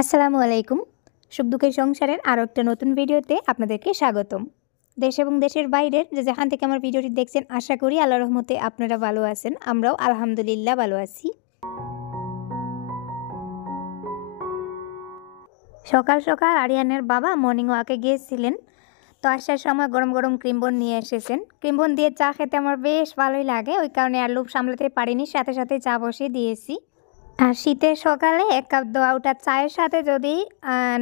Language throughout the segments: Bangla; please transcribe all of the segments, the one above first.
আসসালামু আলাইকুম। সুখ দুঃখের সংসারের আরও একটা নতুন ভিডিওতে আপনাদেরকে স্বাগতম। দেশ এবং দেশের বাইরের যেখান থেকে আমার ভিডিওটি দেখছেন আশা করি আল্লাহর রহমতে আপনারা ভালো আছেন। আমরাও আলহামদুলিল্লাহ ভালো আছি। সকাল সকাল আরিয়ানের বাবা মর্নিং ওয়াকে গিয়েছিলেন। তো আসার সময় গরম গরম ক্রিম বন নিয়ে এসেছেন। ক্রিম বন দিয়ে চা খেতে আমার বেশ ভালোই লাগে, ওই কারণে আর লোভ সামলাতে পারিনি, সাথে সাথে চা বসিয়ে দিয়েছি। আর শীতের সকালে ১ কাপ দোয়া ওঠা চায়ের সাথে যদি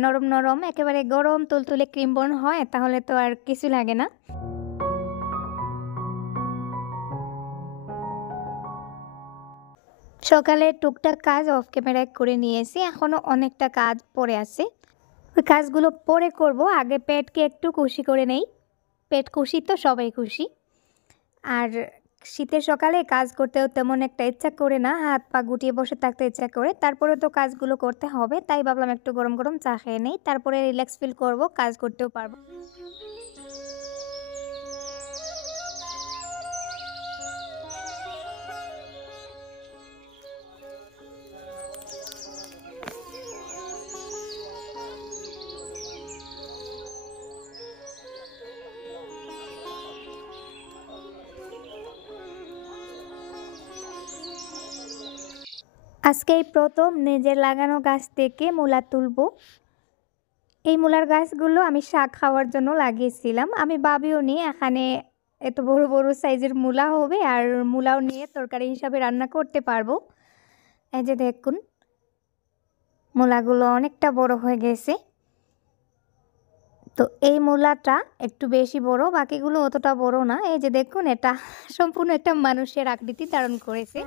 নরম নরম একেবারে গরম তুলতুলে ক্রিম বন হয় তাহলে তো আর কিছু লাগে না। সকালে টুকটাক কাজ অফ ক্যামেরায় করে নিয়েছি, এখনও অনেকটা কাজ পড়ে আছে। ওই কাজগুলো পরে করব, আগে পেটকে একটু খুশি করে নেই। পেট খুশি তো সবাই খুশি। আর শীতের সকালে কাজ করতেও তেমন একটা ইচ্ছা করে না, হাত পা গুটিয়ে বসে থাকতে ইচ্ছা করে। তারপরে তো কাজগুলো করতে হবে, তাই ভাবলাম একটু গরম গরম চা খেয়ে নেই, তারপরে রিল্যাক্স ফিল করব, কাজ করতেও পারবো। আজকে এই প্রথম নিজের লাগানো গাছ থেকে মূলা তুলব। এই মূলার গাছগুলো আমি শাক খাওয়ার জন্য লাগিয়েছিলাম। আমি ভাবিও নি এখানে এত বড় বড় সাইজের মূলা হবে, আর মূলাও নিয়ে তরকারি হিসাবে রান্না করতে পারবো। এই যে দেখুন, মূলাগুলো অনেকটা বড় হয়ে গেছে। তো এই মূলাটা একটু বেশি বড়, বাকিগুলো অতটা বড় না। এই যে দেখুন, এটা সম্পূর্ণ একটা মানুষের আকৃতি ধারণ করেছে।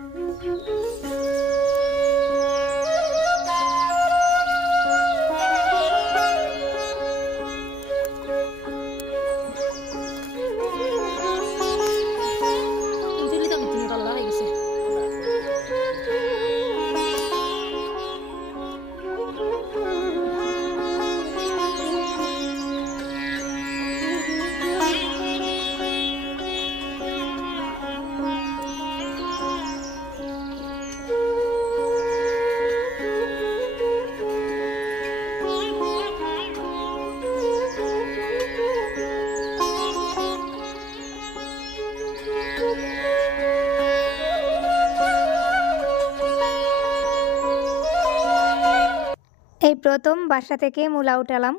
এই প্রথম বাসা থেকে মূলা উঠালাম।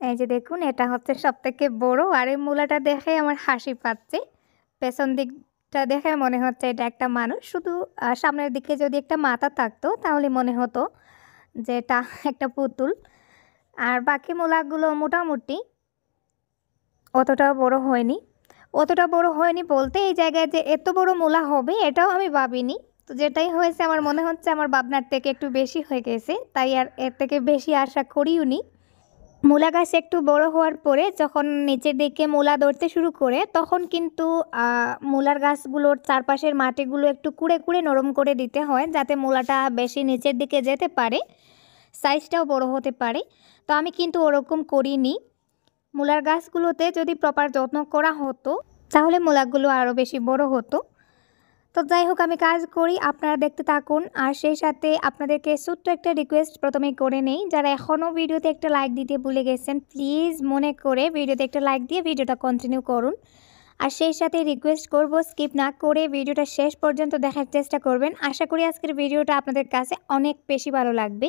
এই যে দেখুন, এটা হচ্ছে সবথেকে বড়। আর এই মূলাটা দেখে আমার হাসি পাচ্ছে। পেছন দিকটা দেখে মনে হচ্ছে এটা একটা মানুষ, শুধু সামনের দিকে যদি একটা মাথা থাকতো তাহলে মনে হতো যে এটা একটা পুতুল। আর বাকি মূলাগুলো মোটামুটি অতটা বড় হয়নি। অতটা বড় হয়নি বলতে এই জায়গায় যে এত বড় মূলা হবে এটাও আমি ভাবিনি। তো যেটাই হয়েছে আমার মনে হচ্ছে আমার ভাবনার থেকে একটু বেশি হয়ে গেছে, তাই আর এর থেকে বেশি আশা করিও নি। মূলা গাছ একটু বড় হওয়ার পরে যখন নিচের দিকে মূলা ধরতে শুরু করে তখন কিন্তু মূলার গাছগুলোর চারপাশের মাটিগুলো একটু কুড়ে কুড়ে নরম করে দিতে হয়, যাতে মূলাটা বেশি নিচের দিকে যেতে পারে, সাইজটাও বড় হতে পারে। তো আমি কিন্তু ওরকম করিনি। মূলার গাছগুলোতে যদি প্রপার যত্ন করা হতো তাহলে মূলাগুলো আরও বেশি বড় হতো। তো যাই হোক, আমি কাজ করি, আপনারা দেখতে থাকুন। আর সেই সাথে আপনাদেরকে ছোট্ট একটা রিকোয়েস্ট প্রথমেই করে নেই, যারা এখনও ভিডিওতে একটা লাইক দিতে ভুলে গেছেন প্লিজ মনে করে ভিডিওতে একটা লাইক দিয়ে ভিডিওটা কন্টিনিউ করুন। আর সেই সাথে রিকোয়েস্ট করব স্কিপ না করে ভিডিওটা শেষ পর্যন্ত দেখার চেষ্টা করবেন। আশা করি আজকের ভিডিওটা আপনাদের কাছে অনেক বেশি ভালো লাগবে।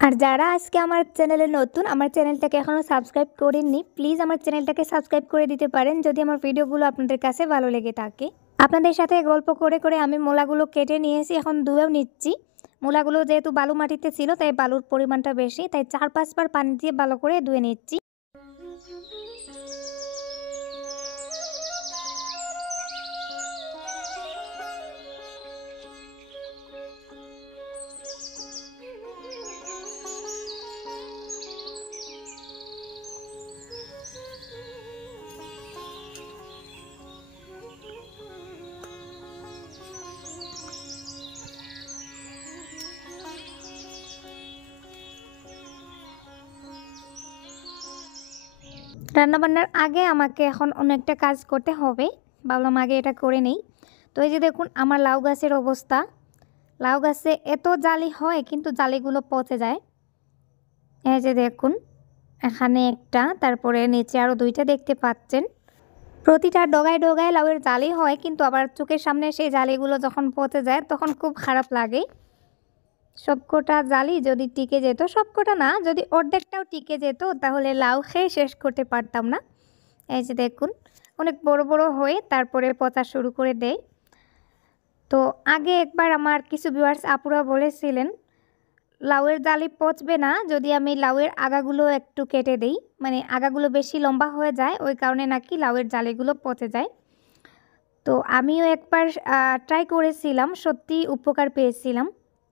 আর যারা আজকে আমার চ্যানেলে নতুন, আমার চ্যানেলটাকে এখনও সাবস্ক্রাইব করেননি, প্লিজ আমার চ্যানেলটাকে সাবস্ক্রাইব করে দিতে পারেন যদি আমার ভিডিওগুলো আপনাদের কাছে ভালো লেগে থাকে। আপনাদের সাথে গল্প করে করে আমি মূলাগুলো কেটে নিয়েছি, এখন ধুয়েও নিচ্ছি। মূলাগুলো যেহেতু বালু মাটিতে ছিল তাই বালুর পরিমাণটা বেশি, তাই ৪-৫ বার পানি দিয়ে ভালো করে ধুয়ে নিচ্ছি। রান্নাবান্নার আগে আমাকে এখন অনেকটা কাজ করতে হবে, ভাবলাম আগে এটা করে নেই। তো এই যে দেখুন আমার লাউ গাছের অবস্থা। লাউ গাছে এত জালি হয় কিন্তু জালিগুলো পচে যায়। এই যে দেখুন এখানে একটা, তারপরে নিচে আরও দুইটা দেখতে পাচ্ছেন। প্রতিটা ডগায় ডগায় লাউয়ের জালি হয়, কিন্তু আবার চোখের সামনে সেই জালিগুলো যখন পচে যায় তখন খুব খারাপ লাগে। সবকটা জালি যদি টিকে যেত, সবকটা না, যদি অর্ধেকটাও টিকে যেত তাহলে লাউ খেয়ে শেষ করতে পারতাম না। এই যে দেখুন অনেক বড় বড় হয়ে তারপরে পচা শুরু করে দেয়। তো আগে একবার আমার কিছু ভিউয়ার্স আপুরা বলেছিলেন লাউয়ের জালি পচবে না যদি আমি লাউয়ের আগাগুলো একটু কেটে দিই, মানে আগাগুলো বেশি লম্বা হয়ে যায়, ওই কারণে নাকি লাউয়ের জালিগুলো পচে যায়। তো আমিও একবার ট্রাই করেছিলাম, সত্যি উপকার পেয়েছিলাম,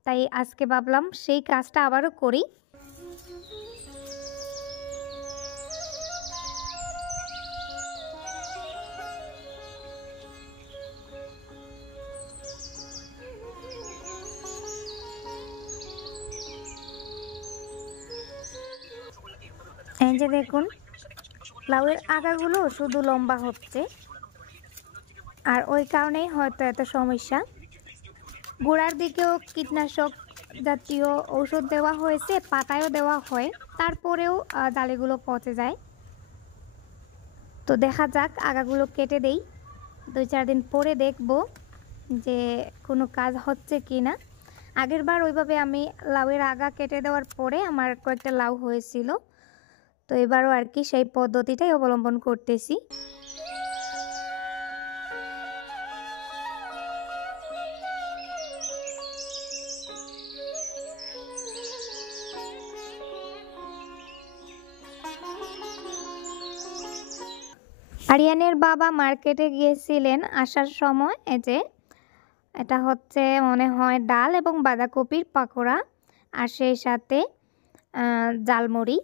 তাই আজকে ভাবলাম সেই কাজটা আবারও করি। এই যে দেখুন লাউয়ের আগাগুলো শুধু লম্বা হচ্ছে, আর ওই কারণেই হয়তো এত সমস্যা। গোড়ার দিকেও কীটনাশক জাতীয় ঔষধ দেওয়া হয়েছে, পাতায়ও দেওয়া হয়, তারপরেও ডালিগুলো পচে যায়। তো দেখা যাক আগাগুলো কেটে দেই, 2-4 দিন পরে দেখব যে কোনো কাজ হচ্ছে কি না। আগের বার ওইভাবে আমি লাউয়ের আগা কেটে দেওয়ার পরে আমার কয়েকটা লাউ হয়েছিল, তো এবারও আর কি সেই পদ্ধতিটাই অবলম্বন করতেছি। আরিয়ানের বাবা মার্কেটে গিয়েছিলেন, আসার সময় এই যে এটা হচ্ছে মনে হয় ডাল এবং বাঁধাকপির পাকোড়া, আর সেই সাথে জালমুড়ি।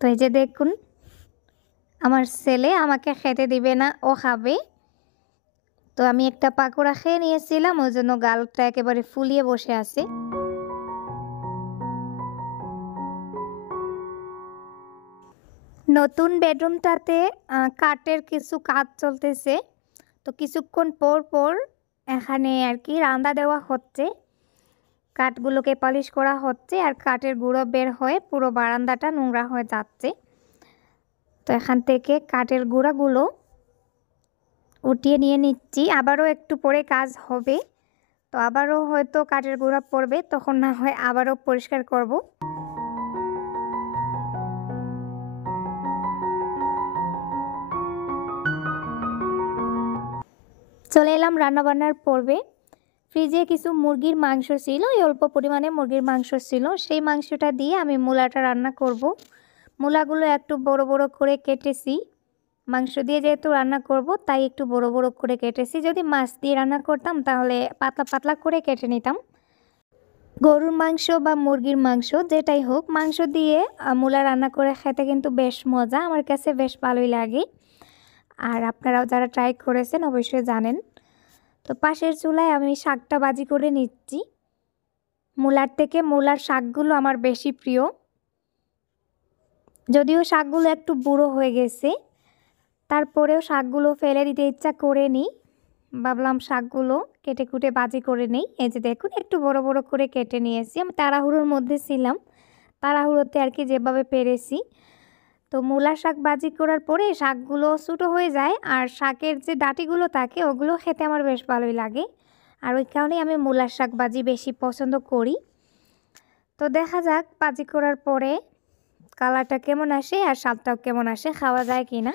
তো এই যে দেখুন আমার ছেলে আমাকে খেতে দিবে না, ও খাবে। তো আমি একটা পাকোড়া খেয়ে নিয়েছিলাম, ওই জন্য গালটা একেবারে ফুলিয়ে বসে আছে। নতুন বেডরুমটাতে কাঠের কিছু কাজ চলতেছে, তো কিছুক্ষণ পর পর এখানে আর কি রান্না দেওয়া হচ্ছে, কাঠগুলোকে পলিশ করা হচ্ছে, আর কাঠের গুঁড়ো বের হয়ে পুরো বারান্দাটা নোংরা হয়ে যাচ্ছে। তো এখান থেকে কাঠের গুঁড়াগুলো উঠিয়ে নিয়ে নিচ্ছি, আবারও একটু পরে কাজ হবে, তো আবারও হয়তো কাঠের গুঁড়া পড়বে, তখন না হয় আবারও পরিষ্কার করব। চলে এলাম রান্নাবান্নার পর্বে। ফ্রিজে কিছু মুরগির মাংস ছিল, এই অল্প পরিমাণে মুরগির মাংস ছিল, সেই মাংসটা দিয়ে আমি মূলাটা রান্না করব। মূলাগুলো একটু বড় বড় করে কেটেছি, মাংস দিয়ে যেহেতু রান্না করব তাই একটু বড় বড় করে কেটেছি। যদি মাছ দিয়ে রান্না করতাম তাহলে পাতলা পাতলা করে কেটে নিতাম। গরুর মাংস বা মুরগির মাংস যেটাই হোক, মাংস দিয়ে মূলা রান্না করে খেতে কিন্তু বেশ মজা, আমার কাছে বেশ ভালোই লাগে। আর আপনারাও যারা ট্রাই করেছেন অবশ্যই জানেন। তো পাশের চুলায় আমি শাকটা ভাজি করে নিচ্ছি। মূলার থেকে মূলার শাকগুলো আমার বেশি প্রিয়, যদিও শাকগুলো একটু বুড়ো হয়ে গেছে, তারপরেও শাকগুলো ফেলে দিতে ইচ্ছা করে নিই, ভাবলাম শাকগুলো কেটে কুটে ভাজি করে নিই। এই যে দেখুন একটু বড় বড় করে কেটে নিয়েছি, আমি তাড়াহুড়োর মধ্যে ছিলাম, তাড়াহুড়োতে আর কি যেভাবে পেরেছি। তো মূলা শাক ভাজি করার পরে শাকগুলো ছোটো হয়ে যায়, আর শাকের যে ডাঁটিগুলো থাকে ওগুলো খেতে আমার বেশ ভালোই লাগে, আর ওই কারণেই আমি মূলার শাক ভাজি বেশি পছন্দ করি। তো দেখা যাক ভাজি করার পরে কালারটা কেমন আসে আর স্বাদটাও কেমন আসে, খাওয়া যায় কি না।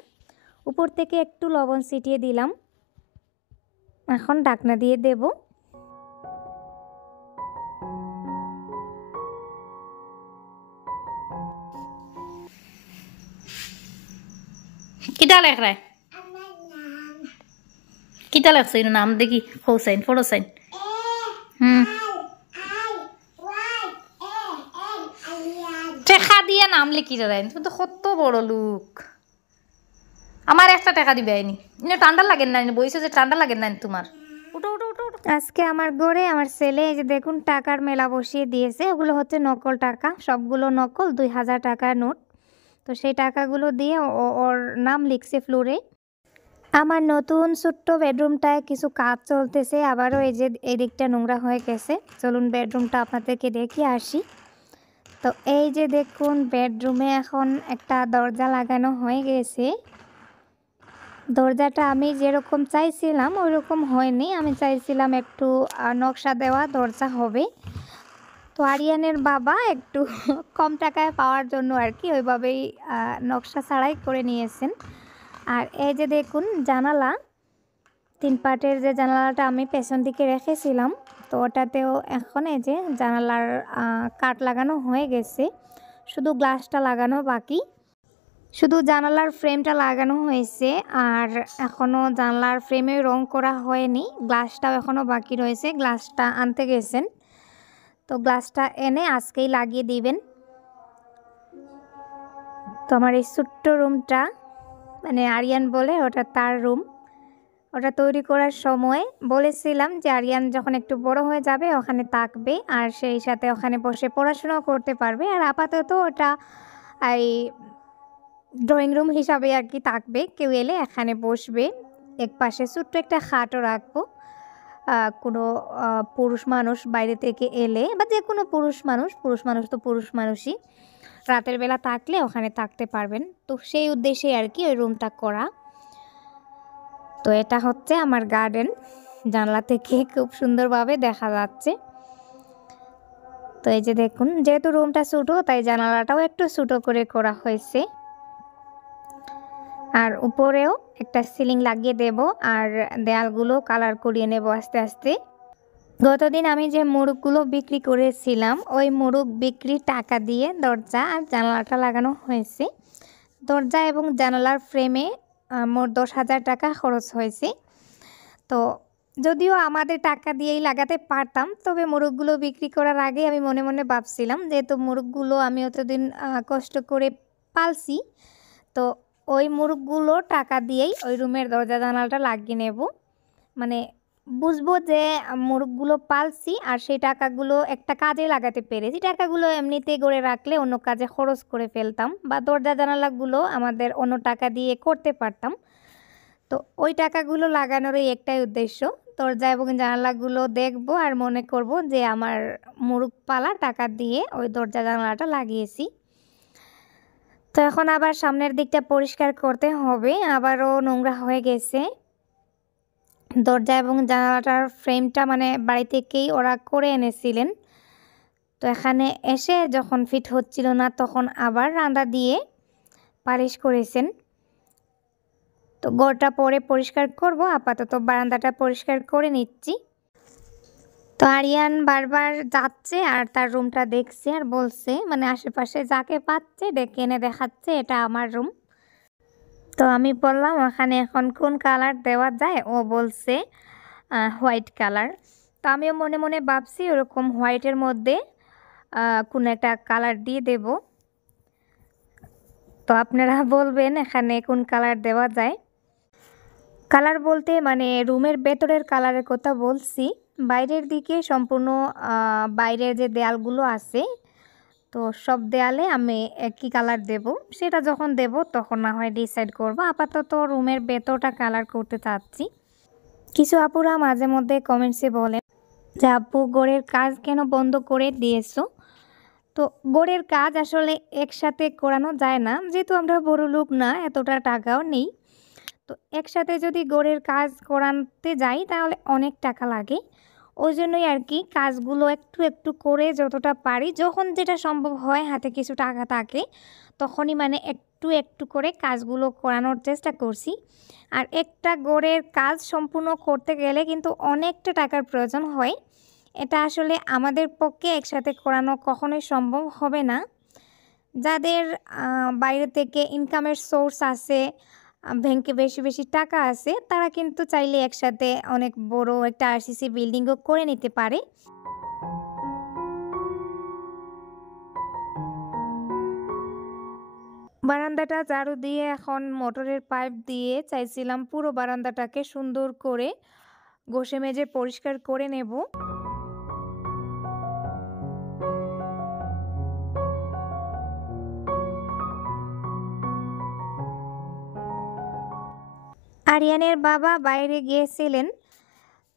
উপর থেকে একটু লবণ ছিটিয়ে দিলাম, এখন ঢাকনা দিয়ে দেব। কিতা লেখ রে কিতা লেখছ নাম দেখি হোসাইন ফটোসাইন টেকা দিয়ে নাম লিখি যাই, তুমি তো কত বড় লোক, আমার একটা টাকা দিবে আইনি। ঠান্ডা লাগেন না, বইছো যে ঠান্ডা লাগেন না তোমার। উঠো উঠো উঠো উঠো। আজকে আমার ঘরে আমার ছেলে এই যে দেখুন টাকার মেলা বসিয়ে দিয়েছে, ওগুলো হচ্ছে নকল টাকা, সবগুলো নকল, 2000 টাকার নোট। তো সেই টাকাগুলো দিয়ে ওর নাম লিখছে ফ্লোরে। আমার নতুন ছোট্ট বেডরুমটায় কিছু কাজ চলতেছে, আবারও এই যে এই দিকটা নোংরা হয়ে গেছে। চলুন বেডরুমটা আপনাদেরকে দেখিয়ে আসি। তো এই যে দেখুন বেডরুমে এখন একটা দরজা লাগানো হয়ে গেছে। দরজাটা আমি যেরকম চাইছিলাম ওইরকম হয়নি, আমি চাইছিলাম একটু নকশা দেওয়া দরজা হবে। তো আরিয়ানের বাবা একটু কম টাকায় পাওয়ার জন্য আর কি ওইভাবেই নকশা ছাড়াই করে নিয়েছেন। আর এই যে দেখুন জানালা, 3 পার্টের যে জানালাটা আমি পেছন দিকে রেখেছিলাম, তো ওটাতেও এখন এই যে জানালার কাঠ লাগানো হয়ে গেছে, শুধু গ্লাসটা লাগানো বাকি। শুধু জানালার ফ্রেমটা লাগানো হয়েছে, আর এখনও জানালার ফ্রেমে রং করা হয়নি, গ্লাসটাও এখনও বাকি রয়েছে। গ্লাসটা আনতে গেছেন, তো গ্লাসটা এনে আজকেই লাগিয়ে দিবেন। তো আমার এই ছোট্ট রুমটা, মানে আরিয়ান বলে ওটা তার রুম, ওটা তৈরি করার সময় বলেছিলাম যে আরিয়ান যখন একটু বড় হয়ে যাবে ওখানে থাকবে, আর সেই সাথে ওখানে বসে পড়াশোনাও করতে পারবে। আর আপাতত ওটা এই ড্রয়িং রুম হিসাবে আর কি থাকবে, কেউ এলে এখানে বসবে। এক পাশে ছোট্ট একটা খাটও রাখবো, কোনো পুরুষ মানুষ বাইরে থেকে এলে বা যে কোনো পুরুষ মানুষ তো পুরুষ মানুষই রাতের বেলা থাকলে ওখানে থাকতে পারবেন। তো সেই উদ্দেশ্যে আর কি ওই রুমটা করা। তো এটা হচ্ছে আমার গার্ডেন, জানলা থেকে খুব সুন্দরভাবে দেখা যাচ্ছে। তো এই যে দেখুন, যেহেতু রুমটা ছোটো তাই জানালাটাও একটু ছোটো করে করা হয়েছে। আর উপরেও একটা সিলিং লাগিয়ে দেব, আর দেয়ালগুলো কালার করিয়ে নেব আস্তে আস্তে। গতদিন আমি যে মোড়কগুলো বিক্রি করেছিলাম ওই মোড়ক বিক্রির টাকা দিয়ে দরজা আর জানালাটা লাগানো হয়েছে। দরজা এবং জানালার ফ্রেমে মোট 10,000 টাকা খরচ হয়েছে। তো যদিও আমাদের টাকা দিয়েই লাগাতে পারতাম, তবে মোড়কগুলো বিক্রি করার আগে আমি মনে মনে ভাবছিলাম যেহেতু মোড়কগুলো আমি অতদিন কষ্ট করে পালছি, তো ওই মোড়কগুলো টাকা দিয়েই ওই রুমের দরজা জানালাটা লাগিয়ে নেব। মানে বুঝবো যে মোড়কগুলো পালছি আর সেই টাকাগুলো একটা কাজে লাগাতে পেরেছি। টাকাগুলো এমনিতে গড়ে রাখলে অন্য কাজে খরচ করে ফেলতাম, বা দরজা জানালাগুলো আমাদের অন্য টাকা দিয়ে করতে পারতাম। তো ওই টাকাগুলো লাগানোরই একটাই উদ্দেশ্য, দরজা এবং জানালাগুলো দেখবো আর মনে করব যে আমার মোড়ক পালা টাকা দিয়ে ওই দরজা জানালাটা লাগিয়েছি। তো এখন আবার সামনের দিকটা পরিষ্কার করতে হবে, আবারও নোংরা হয়ে গেছে। দরজা এবং জানালাটার ফ্রেমটা মানে বাড়ি থেকেই ওরা করে এনেছিলেন, তো এখানে এসে যখন ফিট হচ্ছিল না তখন আবার রান্দা দিয়ে পালিশ করেছেন। তো ঘরটা পরে পরিষ্কার করব, আপাতত বারান্দাটা পরিষ্কার করে নিচ্ছি। তো আরিয়ান বারবার যাচ্ছে আর তার রুমটা দেখছে আর বলছে, মানে আশেপাশে যাকে পাচ্ছে ডেকে এনে দেখাচ্ছে এটা আমার রুম। তো আমি বললাম ওখানে এখন কোন কালার দেওয়া যায়, ও বলছে হোয়াইট কালার। তো আমিও মনে মনে ভাবছি ওরকম হোয়াইটের মধ্যে কোন একটা কালার দিয়ে দেব। তো আপনারা বলবেন এখানে কোন কালার দেওয়া যায়। কালার বলতে মানে রুমের ভেতরের কালারের কথা বলছি, বাইরের দিকে সম্পূর্ণ বাইরের যে দেয়ালগুলো আছে তো সব দেয়ালে আমি একই কালার দেব, সেটা যখন দেব তখন না হয় ডিসাইড করব। আপাতত রুমের ভেতরটা কালার করতে চাচ্ছি। কিছু আপুরা মাঝে মধ্যে কমেন্টসে বলেন যে আপু গড়ের কাজ কেন বন্ধ করে দিয়েছো। তো গড়ের কাজ আসলে একসাথে করানো যায় না, যেহেতু আমরা বড় লোক না, এতটা টাকাও নেই। তো একসাথে যদি গড়ের কাজ করাতে যাই তাহলে অনেক টাকা লাগে, ওই জন্যই আর কি কাজগুলো একটু একটু করে যতটা পারি, যখন যেটা সম্ভব হয় হাতে কিছু টাকা থাকে তখনই মানে একটু একটু করে কাজগুলো করানোর চেষ্টা করছি। আর একটা গড়ের কাজ সম্পূর্ণ করতে গেলে কিন্তু অনেকটা টাকার প্রয়োজন হয়, এটা আসলে আমাদের পক্ষে একসাথে করানো কখনোই সম্ভব হবে না। যাদের বাইরে থেকে ইনকামের সোর্স আছে, ব্যাংকে বেশি বেশি টাকা আছে, তারা কিন্তু চাইলে একসাথে অনেক বড় একটা আরসিসি বিল্ডিংও করে নিতে পারে। বারান্দাটা ঝাড়ু দিয়ে এখন মোটরের পাইপ দিয়ে চাইছিলাম পুরো বারান্দাটাকে সুন্দর করে ঘষে মেজে পরিষ্কার করে নেব। আরিয়ানের বাবা বাইরে গিয়েছিলেন,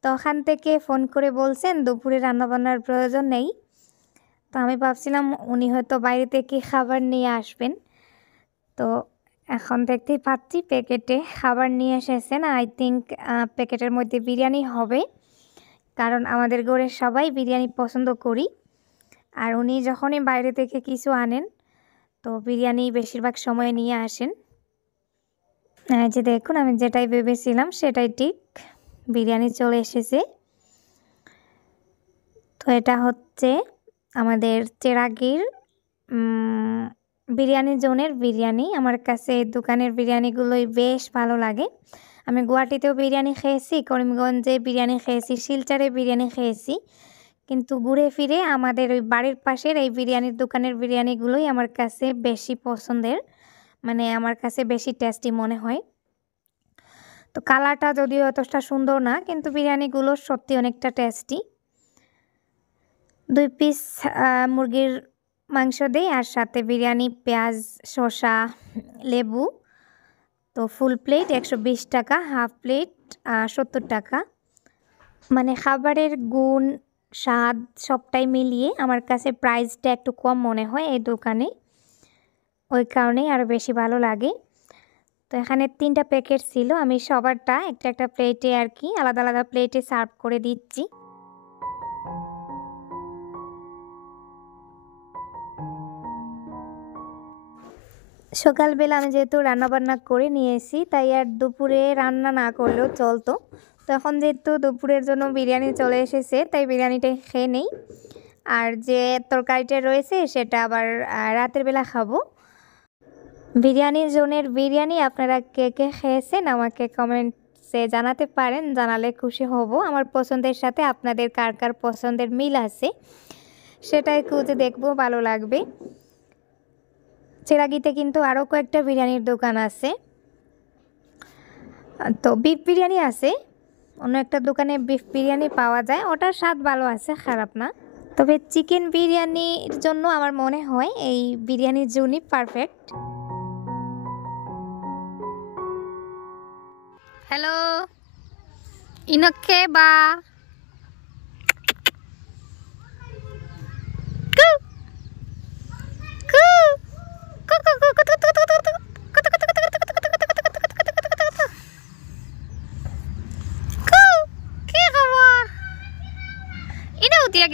তো ওখান থেকে ফোন করে বলছেন দুপুরে রান্নাবান্নার প্রয়োজন নেই। তো আমি ভাবছিলাম উনি হয়তো বাইরে থেকে খাবার নিয়ে আসবেন। তো এখন দেখতেই পাচ্ছি প্যাকেটে খাবার নিয়ে এসেছেন। আই থিংক প্যাকেটের মধ্যে বিরিয়ানি হবে। কারণ আমাদের ঘরের সবাই বিরিয়ানি পছন্দ করি। আর উনি যখনই বাইরে থেকে কিছু আনেন তো বিরিয়ানি বেশিরভাগ সময় নিয়ে আসেন। এই যে দেখুন আমি যেটাই ভেবেছিলাম সেটাই ঠিক, বিরিয়ানি চলে এসেছে। তো এটা হচ্ছে আমাদের চেরাগীর বিরিয়ানি জোনের বিরিয়ানি। আমার কাছে এই দোকানের বিরিয়ানিগুলোই বেশ ভালো লাগে। আমি গুয়াহাটিতেও বিরিয়ানি খেয়েছি, করিমগঞ্জে বিরিয়ানি খেয়েছি, শিলচরে বিরিয়ানি খেয়েছি, কিন্তু ঘুরে ফিরে আমাদের ওই বাড়ির পাশের এই বিরিয়ানির দোকানের বিরিয়ানিগুলোই আমার কাছে বেশি পছন্দের, মানে আমার কাছে বেশি টেস্টি মনে হয়। তো কালারটা যদিও এতটা সুন্দর না, কিন্তু বিরিয়ানিগুলো সত্যি অনেকটা টেস্টি। 2 পিস মুরগির মাংস দেই আর সাথে বিরিয়ানি, পেঁয়াজ, শসা, লেবু। তো ফুল প্লেট 120 টাকা, হাফ প্লেট 70 টাকা। মানে খাবারের গুণ, স্বাদ সবটাই মিলিয়ে আমার কাছে প্রাইসটা একটু কম মনে হয় এই দোকানে, ওই কারণেই আরও বেশি ভালো লাগে। তো এখানে 3টা প্যাকেট ছিল, আমি সবারটা একটা একটা প্লেটে আর কি আলাদা আলাদা প্লেটে সার্ভ করে দিচ্ছি। সকালবেলা আমি যেহেতু রান্নাবান্না করে নিয়েছি তাই আর দুপুরে রান্না না করলেও চলতো। তখন যেহেতু দুপুরের জন্য বিরিয়ানি চলে এসেছে তাই বিরিয়ানিটা খেয়ে নেই, আর যে তরকারিটা রয়েছে সেটা আবার রাতের বেলা খাবো। বিরিয়ানি জোনের বিরিয়ানি আপনারা কে কে খেয়েছেন আমাকে কমেন্টসে জানাতে পারেন, জানালে খুশি হব। আমার পছন্দের সাথে আপনাদের কার কার পছন্দের মিল আছে সেটাই খুঁজে দেখবো, ভালো লাগবে। চেরাগিতে কিন্তু আরও কয়েকটা বিরিয়ানির দোকান আছে। তো বিফ বিরিয়ানি আছে, অন্য একটা দোকানে বিফ বিরিয়ানি পাওয়া যায়, ওটার স্বাদ ভালো আছে, খারাপ না। তবে চিকেন বিরিয়ানির জন্য আমার মনে হয় এই বিরিয়ানির জোনই পারফেক্ট। হ্যালো ইনকে বা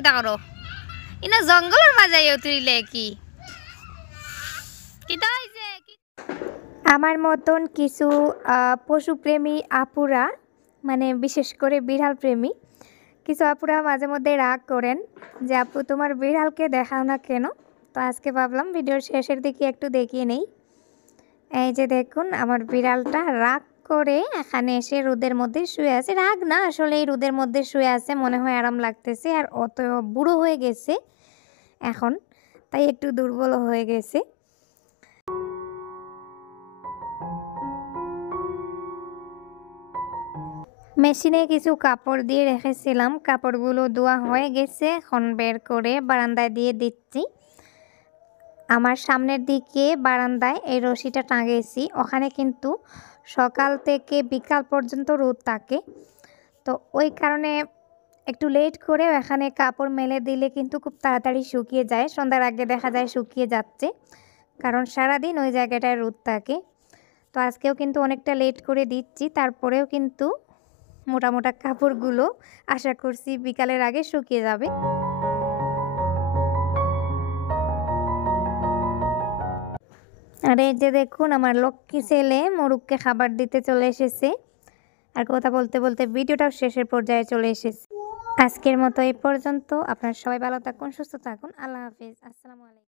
কিতা করো ইনা জঙ্গলের মাঝে উতরিলে কি কিতা হইছে? আমার মতন কিছু পশুপ্রেমী আপুরা, মানে বিশেষ করে বিড়াল প্রেমী কিছু আপুরা মাঝে মধ্যে রাগ করেন যে আপু তোমার বিড়ালকে দেখাও না কেন। তো আজকে ভাবলাম ভিডিওর শেষের দিকে একটু দেখিয়ে নেই। এই যে দেখুন আমার বিড়ালটা রাগ করে এখানে এসে রোদের মধ্যে শুয়ে আছে। রাগ না, আসলে এই রোদের মধ্যে শুয়ে আছে, মনে হয় আরাম লাগতেছে, আর অত বুড়ো হয়ে গেছে এখন, তাই একটু দুর্বল হয়ে গেছে। মেশিনে কিছু কাপড় দিয়ে রেখেছিলাম, কাপড়গুলো ধোয়া হয়ে গেছে, এখন বের করে বারান্দায় দিয়ে দিচ্ছি। আমার সামনের দিকে বারান্দায় এই রশিটা টাঙিয়েছি, ওখানে কিন্তু সকাল থেকে বিকাল পর্যন্ত রোদ থাকে। তো ওই কারণে একটু লেট করে এখানে কাপড় মেলে দিলে কিন্তু খুব তাড়াতাড়ি শুকিয়ে যায়, সন্ধ্যার আগে দেখা যায় শুকিয়ে যাচ্ছে, কারণ সারাদিন ওই জায়গাটায় রোদ থাকে। তো আজকেও কিন্তু অনেকটা লেট করে দিচ্ছি, তারপরেও কিন্তু মোটা কাপড়গুলো আশা করছি বিকালের আগে শুকিয়ে যাবে। আর এই যে দেখুন আমার লক্ষ্মী ছেলে মোরগকে খাবার দিতে চলে এসেছে। আর কথা বলতে বলতে ভিডিওটাও শেষের পর্যায়ে চলে এসেছে। আজকের মতো এই পর্যন্ত। আপনারা সবাই ভালো থাকুন, সুস্থ থাকুন। আল্লাহ হাফিজ, আসসালামু আলাইকুম।